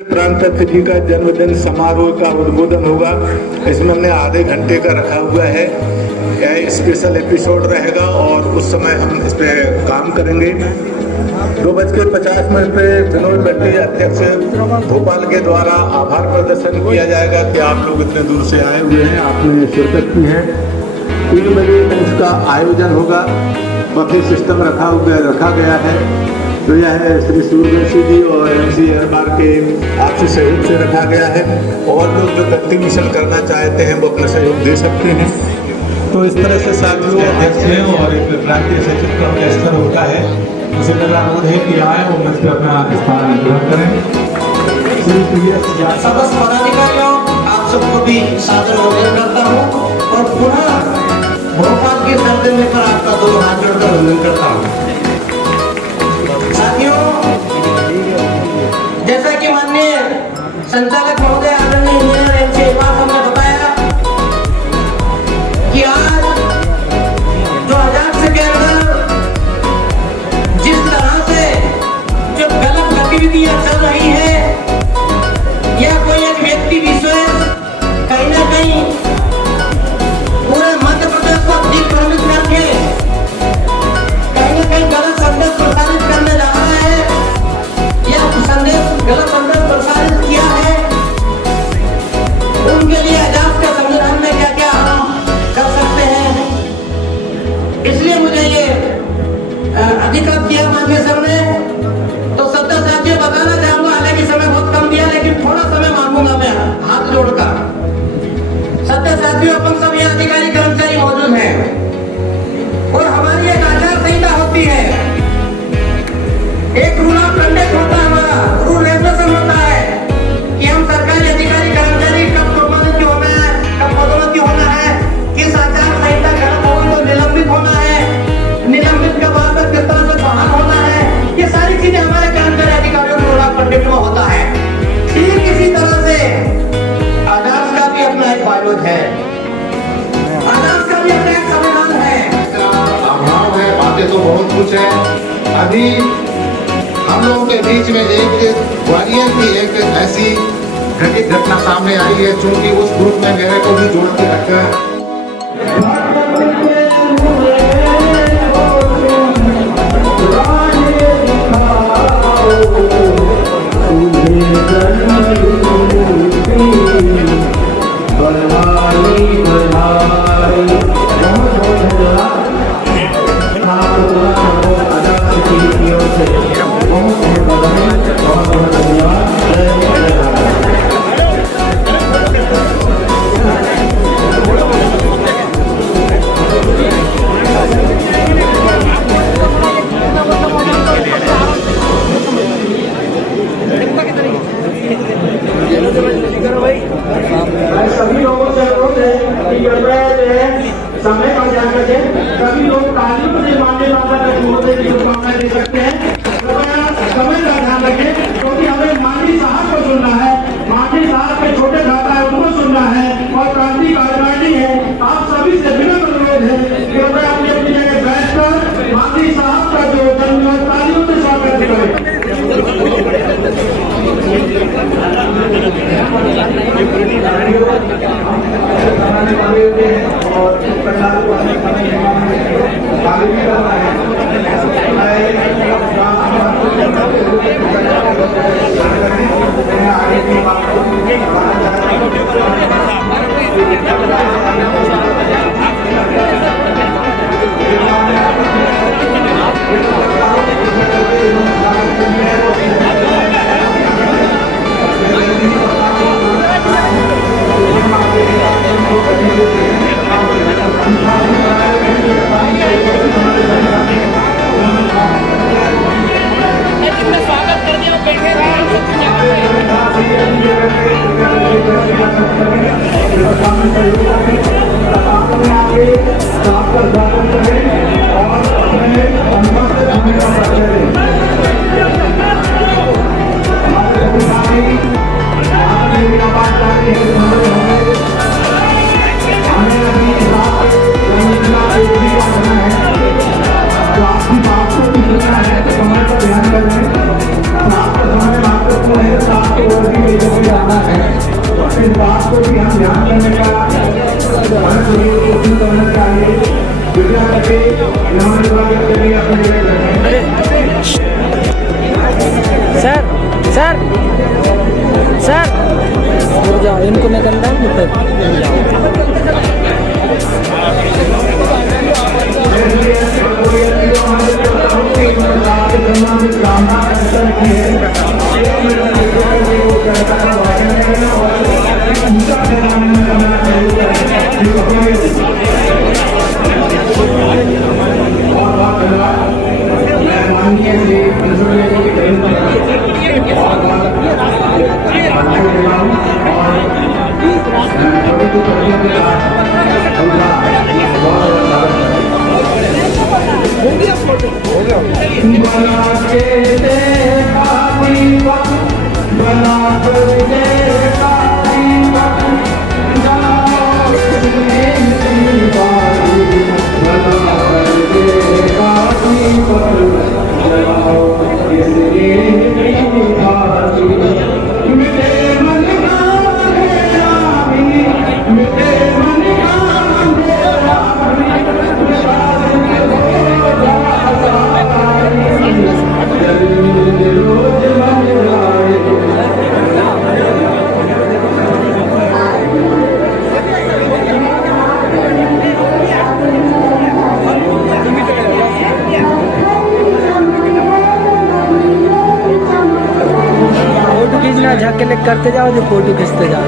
प्राणतत्व जी का जन्मदिन समारोह का उद्बोधन होगा। इसमें हमने आधे घंटे का रखा हुआ है। यह स्पेशल एपिसोड रहेगा और उस समय हम इस पे काम करेंगे। 2:50 पे विनोद भट्टी अध्यक्ष भोपाल के द्वारा आभार प्रदर्शन किया जाएगा कि आप लोग इतने दूर से आए हुए हैं, आपने शिरकत की है। 3 बजे इसका आयोजन होगा, बफे सिस्टम रखा गया है। तो यह है श्री सूर्यवंशी जी और MC अरबार के आपसी सहयोग से रखा गया है। और लोग जो कंट्रीब्यूशन करना चाहते हैं वो अपना सहयोग दे सकते हैं। तो इस तरह से साथियों अध्यक्ष हैं और एक प्रांतीय सचिव का स्तर होता है, उसे मेरा अनुरोध है कि आए और मंच पर अपना स्थान ग्रहण करें। समस्त पदाधिकारियों आप सबको भी सादर वंदन करता हूँ और पुनः भोपाल के सर्दे में पर आपका दोनों हाथ जोड़कर वंदन करता हूँ। साथियों, जैसा कि माननीय संचालक महोदय आदरणीय इंजीनियर MC अरबार हमने बताया कि आज 2000 के अंदर जिस तरह से जो गलत गतिविधियां चल रही है, या कोई एक व्यक्ति विशेष कहीं ना कहीं पूरे मध्य प्रदेश को दिग्भ्रमित करके कहीं ना कहीं गलत संदेश प्रसारित करने जा रहा है या गलत संदेश प्रसारित किया है, उनके लिए आजाद का संविधान में क्या क्या हम कर सकते हैं। इसलिए मुझे ये अधिकार दिया माननीय सर ने, तो सत्ता साथियों बताना चाहूंगा, हालांकि समय बहुत कम दिया लेकिन थोड़ा समय मांगूंगा मैं हाथ जोड़कर। सत्ता साथियों, अपन सब यहाँ अधिकारी कर्मचारी मौजूद हैं और हमारी एक आचार संहिता होती है, एक रूल ऑफ कंडक्ट होता है, हमारा रूल रेगुलेशन होता है कि हम सरकारी अधिकारी कर्मचारी कब प्रोमोशन होना है, कब पदोन्नति होना है, किस आचार संहिता खत्म होगी तो निलंबित होना है, निलंबित के बाद किस तरह से बहाल होना है, ये सारी चीजें हमारे कर्मचारी अधिकारियों के रूल ऑफ कंडक्ट में होता है। ठीक इसी तरह से आदर्श का भी अपना एक बायोलॉज है, आदर्श का भी अपना एक संविधान है। अभाव है, बातें तो बहुत कुछ है। अभी हम लोगों के बीच में एक ग्वालियर की एक ऐसी घटित घटना सामने आई है, चूंकि उस ग्रुप में मेरे को भी जोड़ के रखा है। सर सर सर रुक जाओ, इनको निकलना है करते जाओ, जो फोटो खींचते जाओ।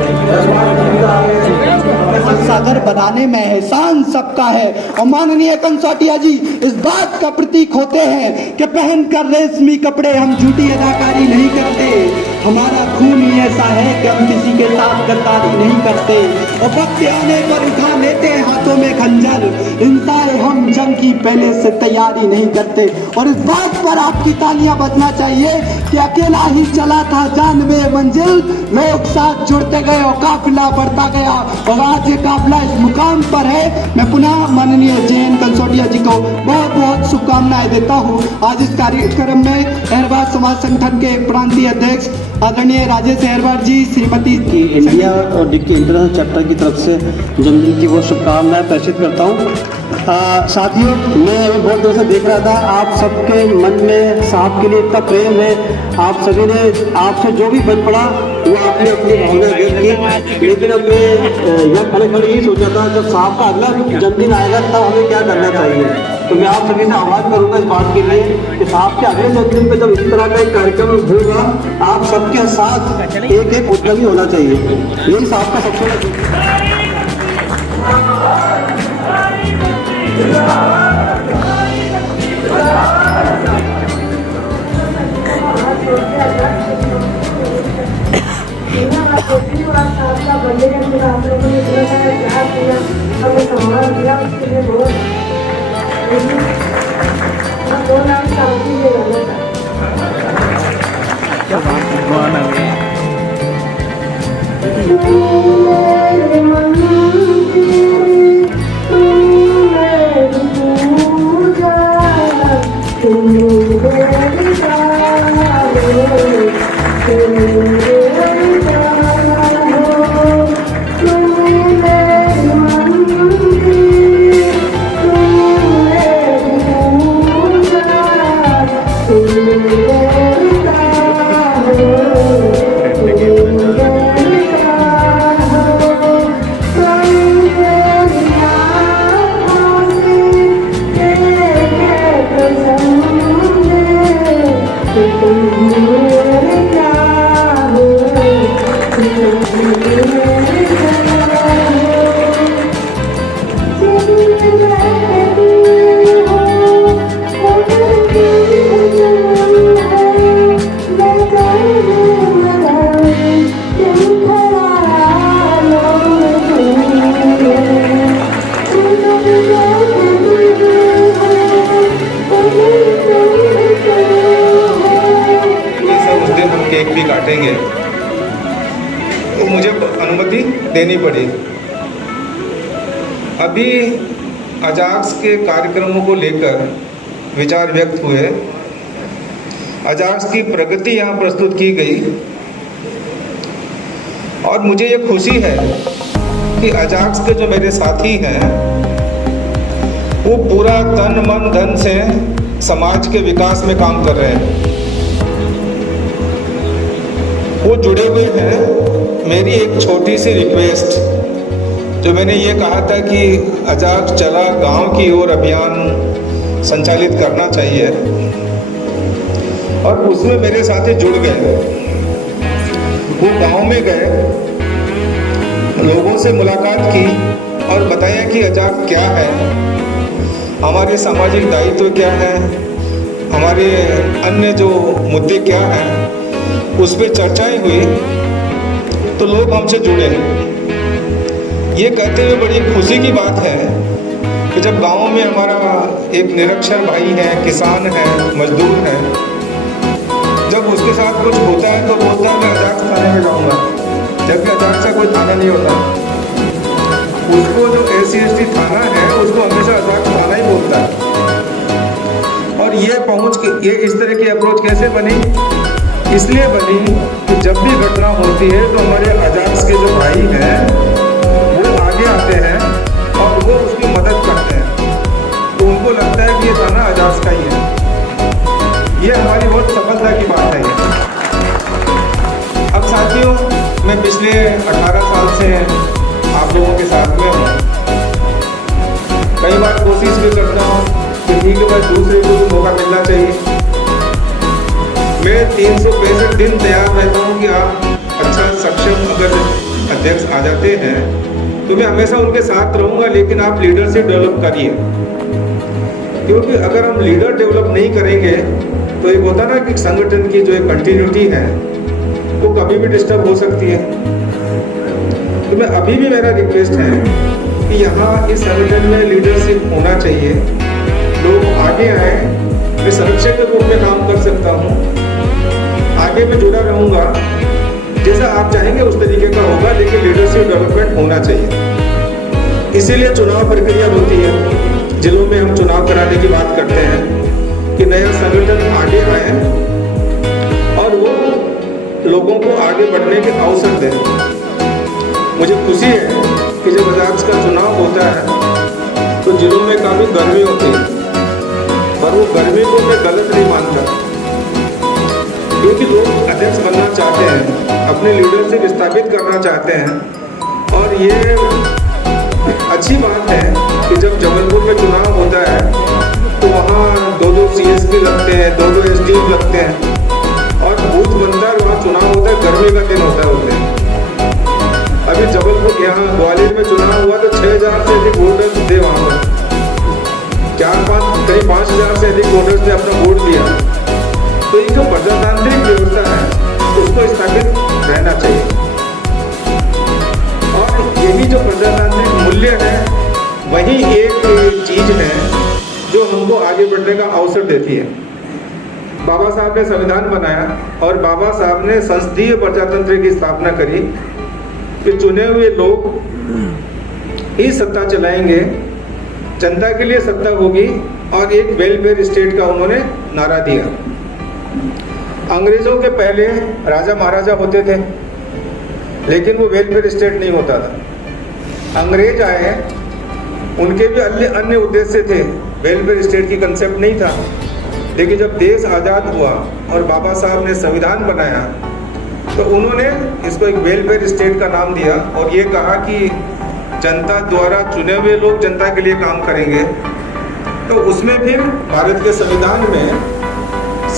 सागर बनाने में एहसान सबका है। और माननीय कंसोटिया जी इस बात का प्रतीक होते हैं कि पहनकर रेशमी कपड़े हम झूठी अदाकारी नहीं करते। हमारा खून ही ऐसा है कि हम किसी के साथ गद्दारी नहीं करते। और वक्त आने पर उठा लेते हैं हाथों में खंजर। इंसान हम जंग की पहले से तैयारी नहीं करते। और इस बात पर आपकी तालियां बजना चाहिए कि अकेला ही चला था जानबे मंजिल, लोग साथ जुड़ते गए और काफिला बढ़ता गया। और आज ये काफिला इस मुकाम पर है। मैं पुनः माननीय JN कंसोटिया जी को बहुत बहुत शुभकामनाएं देता हूँ। आज इस कार्यक्रम में अहरवार समाज संगठन के प्रांतीय अध्यक्ष आदरणीय राजेश अहरवार जी, श्रीमती इंडिया और डिक्की इंटरनेशनल चैप्टर की तरफ से जन्मदिन की बहुत शुभकामनाएं प्रेषित करता हूँ। साथियों, मैं अभी बहुत देर से देख रहा था, आप सबके मन में साहब के लिए इतना प्रेम है। आप सभी ने आपसे जो भी बन पड़ा वो आपने अपनी भावना व्यक्त की। लेकिन अब मैं यह खड़े खड़े यही सोचा था, जब साहब का अगला जन्मदिन आएगा तब हमें क्या करना चाहिए। तो मैं आप सभी से आह्वान करूंगा इस बात के लिए कि साहब के अगले जन्मदिन पे जब इस तरह का एक कार्यक्रम होगा, आप सबके साथ एक उद्यमी होना चाहिए। यही साहब का सबसे बड़ा केक भी काटेंगे, तो मुझे अनुमति देनी पड़ी। अभी अजाक्स के कार्यक्रमों को लेकर विचार व्यक्त हुए। अजाक्स की प्रगति यहाँ प्रस्तुत की गई और मुझे ये खुशी है कि अजाक्स के जो मेरे साथी हैं वो पूरा तन मन धन से समाज के विकास में काम कर रहे हैं। वो जुड़े हुए हैं। मेरी एक छोटी सी रिक्वेस्ट, जो मैंने ये कहा था कि अजाक्स चला गांव की ओर अभियान संचालित करना चाहिए, और उसमें मेरे साथी जुड़ गए। वो गांव में गए, लोगों से मुलाकात की और बताया कि अजाक्स क्या है, हमारे सामाजिक दायित्व क्या है, हमारे अन्य जो मुद्दे क्या हैं, उस पर चर्चाएं हुई। तो लोग हमसे जुड़े। ये कहते हुए बड़ी खुशी की बात है कि जब गांव में हमारा एक निरक्षर भाई है, किसान है, मजदूर है, जब उसके साथ कुछ होता है तो बोलता है मैं अजाक्स थाने में जाऊंगा, जबकि अजाक्स का कोई थाना नहीं होता। उसको जो SC/ST थाना है उसको हमेशा अजाक्स थाना ही बोलता है। और ये पहुंच के ये इस तरह की अप्रोच कैसे बनी? इसलिए बनी कि जब भी घटना होती है तो हमारे अजाक्स के जो भाई हैं वो आगे आते हैं और वो उसकी मदद करते हैं। तो उनको लगता है कि ये थाना अजाक्स का ही है। ये हमारी बहुत सफलता की बात है। अब साथियों, मैं पिछले 18 साल से आप लोगों के साथ में हूँ। कई बार कोशिश भी करता हूँ कि ठीक है, बस दूसरे को भी मौका मिलना चाहिए। मैं 365 दिन तैयार रहता हूँ कि आप अच्छा सक्षम अगर अध्यक्ष आ जाते हैं तो मैं हमेशा उनके साथ रहूँगा, लेकिन आप लीडरशिप डेवलप करिए। क्योंकि अगर हम लीडर डेवलप नहीं करेंगे तो एक होता ना कि संगठन की जो एक कंटिन्यूटी है वो कभी भी डिस्टर्ब हो सकती है। तो मैं अभी भी मेरा रिक्वेस्ट है कि यहाँ इस संगठन में लीडरशिप होना चाहिए, लोग आगे आए। मैं संरक्षक के रूप में काम कर सकता हूँ, आगे मैं जुड़ा रहूँगा, जैसा आप चाहेंगे उस तरीके का होगा, लेकिन लीडरशिप डेवलपमेंट होना चाहिए। इसीलिए चुनाव प्रक्रिया होती है, जिलों में हम चुनाव कराने की बात करते हैं कि नया संगठन आगे आए और वो लोगों को आगे बढ़ने के अवसर दें। मुझे खुशी है कि जब अजाक्स का चुनाव होता है तो जिलों में काफ़ी गर्मी होती है, पर वो गर्मी को मैं गलत नहीं मानता, क्योंकि लोग अध्यक्ष बनना चाहते हैं, अपने लीडरशिप स्थापित करना चाहते हैं। और ये अच्छी बात है कि जब जबलपुर में चुनाव होता है तो वहाँ 2-2 CSP लगते हैं, 2-2 SDM लगते हैं, और बूथ बनता है, वहाँ चुनाव होता है, गर्मी का दिन होता है उस दिन। अभी जबलपुर यहाँ ग्वालियर में चुनाव हुआ तो 6000 से अधिक वोटर्स थे वहाँ पर, 4-5 कहीं 5000 से अधिक वोटर्स ने अपना वोट दिया। तो ये जो प्रजातांत्रिक व्यवस्था है उसको स्थापित रहना चाहिए, और यही जो प्रजातांत्रिक मूल्य है वही एक चीज है जो हमको आगे बढ़ने का अवसर देती है। बाबा साहब ने संविधान बनाया और बाबा साहब ने संसदीय प्रजातंत्र की स्थापना करी कि चुने हुए लोग ही सत्ता चलाएंगे, जनता के लिए सत्ता होगी, और एक वेलफेयर स्टेट का उन्होंने नारा दिया। अंग्रेजों के पहले राजा महाराजा होते थे, लेकिन वो वेलफेयर स्टेट नहीं होता था। अंग्रेज आए, उनके भी अन्य उद्देश्य थे, वेलफेयर स्टेट की कंसेप्ट नहीं था। लेकिन जब देश आज़ाद हुआ और बाबा साहब ने संविधान बनाया तो उन्होंने इसको एक वेलफेयर स्टेट का नाम दिया और ये कहा कि जनता द्वारा चुने हुए लोग जनता के लिए काम करेंगे। तो उसमें फिर भारत के संविधान में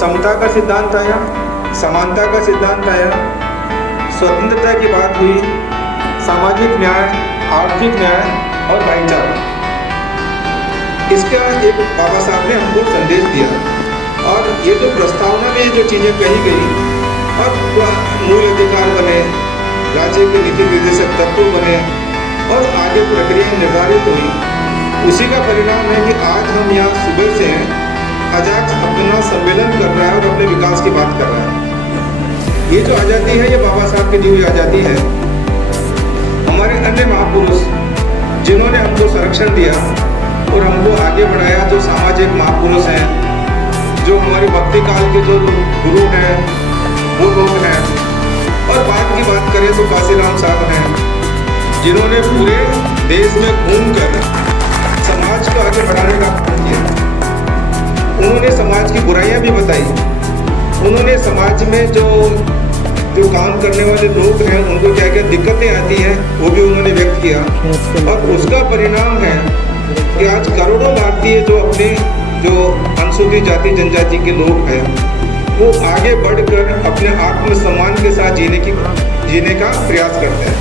समता का सिद्धांत आया, समानता का सिद्धांत आया, स्वतंत्रता की बात हुई, सामाजिक न्याय, आर्थिक न्याय और भाईचारा। इसका एक बाबा साहब ने हमको संदेश दिया, और ये जो प्रस्तावना में जो चीज़ें कही गई, और मूल अधिकार बने, राज्य के नीति निर्देशक तत्व बने और आगे प्रक्रिया निर्धारित हुई, उसी का परिणाम है कि आज हम यहाँ सुबह से अजाक्स अपना सम्मेलन कर रहा है और अपने विकास की बात कर रहा है। ये जो आज़ादी है ये बाबा साहब की दी हुई आज़ादी है। हमारे अन्य महापुरुष जिन्होंने हमको संरक्षण दिया और हमको आगे बढ़ाया, जो सामाजिक महापुरुष हैं, जो हमारे भक्ति काल के जो गुरु हैं वो लोग हैं, और बात की बात करें तो काशीराम साहब हैं, जिन्होंने पूरे देश में घूमकर समाज को आगे बढ़ाने का काम किया। उन्होंने समाज की बुराइयां भी बताई, उन्होंने समाज में जो जो काम करने वाले लोग हैं उनको क्या क्या दिक्कतें आती हैं वो भी उन्होंने व्यक्त किया। और उसका परिणाम है कि आज करोड़ों भारतीय जो अपने जो अनुसूचित जाति जनजाति के लोग हैं वो आगे बढ़कर अपने आत्मसम्मान के साथ जीने का प्रयास करते हैं।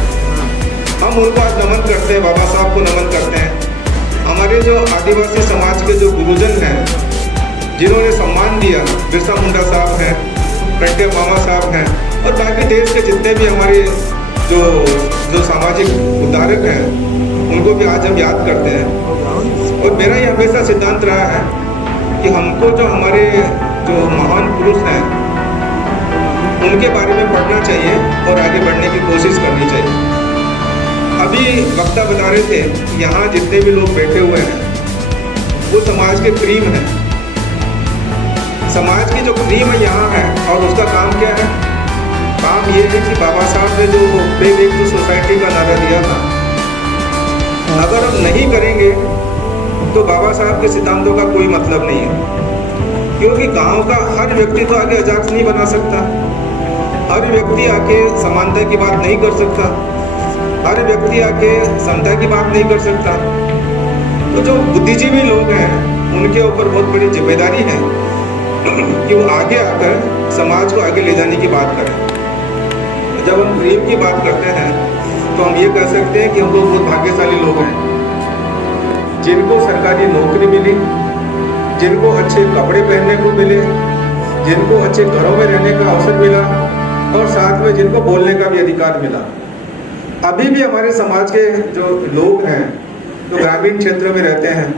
हम उनको आज नमन करते हैं, बाबा साहब को नमन करते हैं। हमारे जो आदिवासी समाज के जो गुरुजन हैं जिन्होंने सम्मान दिया, बिरसा मुंडा साहब हैं, प्रज्ञा मामा साहब हैं और बाकी देश के जितने भी हमारे जो सामाजिक उद्धारक हैं उनको भी आज हम याद करते हैं। और मेरा ये हमेशा सिद्धांत रहा है कि हमको जो हमारे जो महान पुरुष हैं उनके बारे में पढ़ना चाहिए और आगे बढ़ने की कोशिश करनी चाहिए। अभी वक्ता बता रहे थे यहाँ जितने भी लोग बैठे हुए हैं वो समाज के क्रीम हैं। समाज की जो क्रीम है यहाँ है और उसका काम क्या है? काम ये है कि बाबा साहब ने जो पे टू सोसाइटी का नारा दिया था, अगर हम नहीं करेंगे तो बाबा साहब के सिद्धांतों का कोई मतलब नहीं है। क्योंकि गांव का हर व्यक्ति तो आके अजाक्स नहीं बना सकता, हर व्यक्ति आके समानता की बात नहीं कर सकता, हर व्यक्ति आके समता की बात नहीं कर सकता। तो जो बुद्धिजीवी लोग हैं उनके ऊपर बहुत बड़ी जिम्मेदारी है कि वो आगे आकर समाज को आगे ले जाने की बात करें। जब हम प्रेम की बात करते हैं तो हम ये कह सकते हैं कि हम लोग बहुत भाग्यशाली लोग हैं जिनको सरकारी नौकरी मिली, जिनको अच्छे कपड़े पहनने को मिले, जिनको अच्छे घरों में रहने का अवसर मिला और साथ में जिनको बोलने का भी अधिकार मिला। अभी भी हमारे समाज के जो लोग हैं जो ग्रामीण क्षेत्रों में रहते हैं,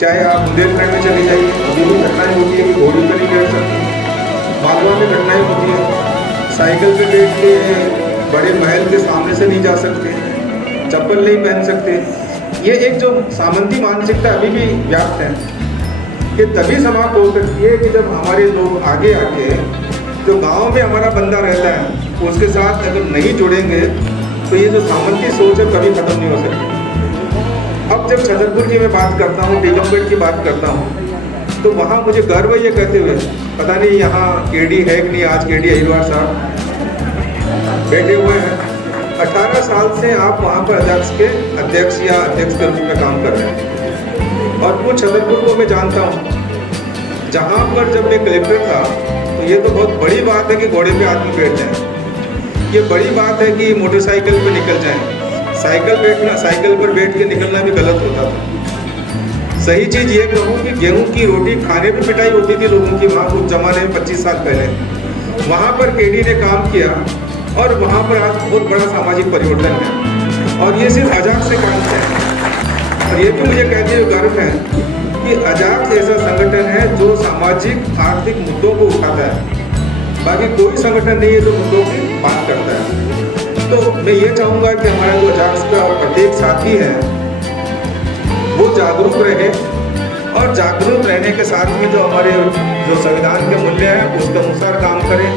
चाहे आप बुंदेलखंड में चले जाइए, अभी भी घटनाएं होती है कि घोड़ी पर नहीं बैठ सकते, बागवान में घटनाएं होती है, साइकिल पे बैठ के बड़े महल के सामने से नहीं जा सकते, चप्पल नहीं पहन सकते। ये एक जो सामंती मानसिकता अभी भी व्याप्त है, ये तभी समाप्त हो सकती है कि जब हमारे लोग आगे आके जो गांव में हमारा बंदा रहता है उसके साथ अगर नहीं जुड़ेंगे तो ये जो सामंती सोच है कभी खत्म नहीं हो सकती। अब जब छतरपुर की मैं बात करता हूँ, टीकमगढ़ की बात करता हूँ, तो वहाँ मुझे गर्व ये कहते हुए, पता नहीं यहाँ केडी है कि नहीं, आज केडी अहिरवार साहब बैठे हुए हैं, 18 साल से आप वहाँ पर अध्यक्ष या अध्यक्ष के रूप में काम कर रहे हैं। और वो छतरपुर को मैं जानता हूँ, जहाँ पर जब मैं कलेक्टर था तो ये तो बहुत बड़ी बात है कि घोड़े पे आदमी बैठ जाए, ये बड़ी बात है कि मोटरसाइकिल पे निकल जाए। साइकिल पर बैठ के निकलना भी गलत होता था। सही चीज़ ये कहूँ कि गेहूं की रोटी खाने पर पिटाई होती थी लोगों की वहाँ उस जमाने में 25 साल पहले। वहाँ पर केडी ने काम किया और वहाँ पर आज बहुत बड़ा सामाजिक परिवर्तन है और ये सिर्फ अजाक्स से काम है। और ये भी मुझे कहते हुए गर्व है कि अजाक्स ऐसा संगठन है जो सामाजिक आर्थिक मुद्दों को उठाता है, बाकी कोई संगठन नहीं है जो मुद्दों की बात करता है। तो मैं ये चाहूँगा कि हमारा जो अजाक्स का प्रत्येक साथी है वो जागरूक रहे और जागरूक रहने के साथ में जो हमारे जो संविधान के मूल्य हैं उसके अनुसार काम करें,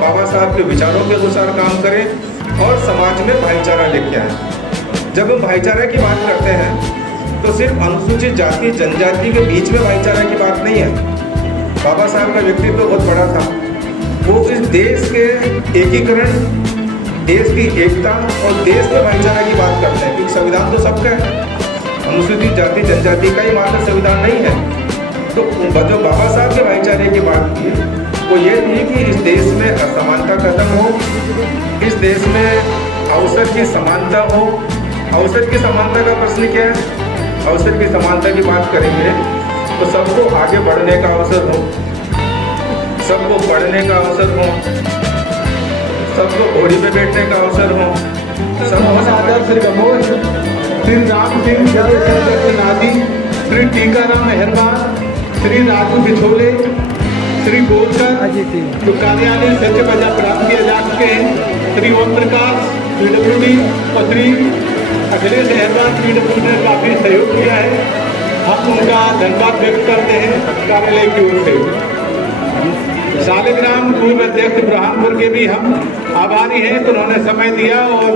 बाबा साहब के विचारों के अनुसार काम करें और समाज में भाईचारा लेके आए। जब हम भाईचारा की बात करते हैं तो सिर्फ अनुसूचित जाति जनजाति के बीच में भाईचारा की बात नहीं है। बाबा साहब का व्यक्तित्व बहुत बड़ा था, वो इस देश के एकीकरण, देश की एकता और देश में भाईचारा की बात करते हैं, क्योंकि संविधान तो सबका है, अनुसूचित जाति जनजाति का ही मात्र संविधान नहीं है। तो जो बाबा साहब के भाईचारे की बात की वो ये थी कि इस देश में असमानता खत्म हो, इस देश में अवसर की समानता हो। अवसर की समानता का प्रश्न क्या है? अवसर की समानता की बात करेंगे तो सबको आगे बढ़ने का अवसर हो, सबको पढ़ने का अवसर हो, सबको घोड़ी पे बैठने का अवसर हो, सबको श्री राम सिंह नादी, श्री टीकाराम मेहरबान, श्री राजू बिछोले, श्री गोलकर जो कार्यालय सत्य बजा प्राप्त किया जा चुके हैं, श्री ओम प्रकाश PWD और श्री अखिलेश मेहरबान PWD ने काफ़ी सहयोग किया है। हम उनका धन्यवाद व्यक्त करते हैं कार्यालय की ओर से। शालिग्राम पूर्व अध्यक्ष बुरहानपुर के भी हम आभारी हैं, तो उन्होंने समय दिया और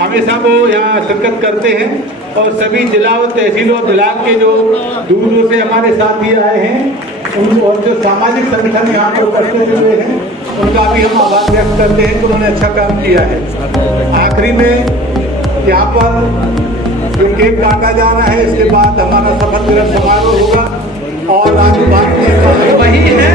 हमेशा वो यहाँ शिरकत करते हैं और सभी जिला और तहसील और ब्लॉक के जो दूर दूर से हमारे साथ दिए आए हैं और जो सामाजिक संगठन यहाँ पर उपस्थित हुए हैं उनका भी हम आभार व्यक्त करते हैं कि उन्होंने अच्छा काम किया है। आखिरी में यहाँ पर जो केक काटा जा रहा है, इसके बाद हमारा शपथ ग्रहण समारोह होगा और आज भारतीय वही है